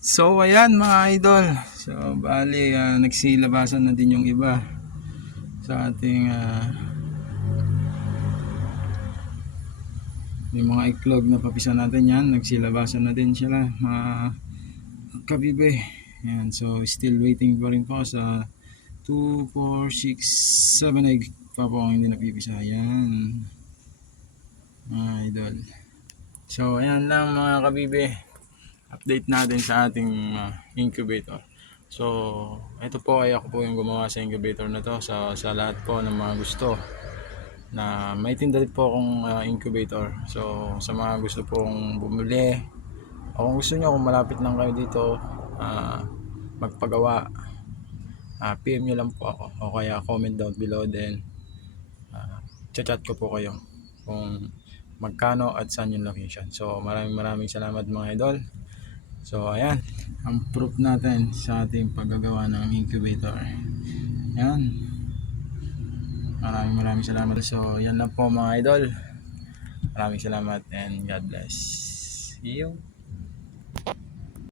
So ayan mga idol. So bali nagsilabasan na din yung iba sa ating yung mga iklog na papisa natin yan. Nagsilabasan na din sila mga kabibe. Ayan, so still waiting pa rin po sa 2, 4, 6, 7 egg pa po ang hindi napipisa. Ayan mga idol. So ayan lang mga kabibe, update natin sa ating incubator. So ito po ay ako po yung gumawa sa incubator na to, sa lahat po ng mga gusto na may tinda din po akong incubator. So sa mga gusto pong bumili o kung gusto nyo, kung malapit lang kayo dito magpagawa, PM nyo lang po ako o kaya comment down below, then chat ko po kayo kung magkano at saan yung location. So maraming salamat mga idol. So ayan ang proof natin sa ating paggagawa ng incubator. Ayan, maraming salamat. So yan lang po mga idol, maraming salamat and God bless you.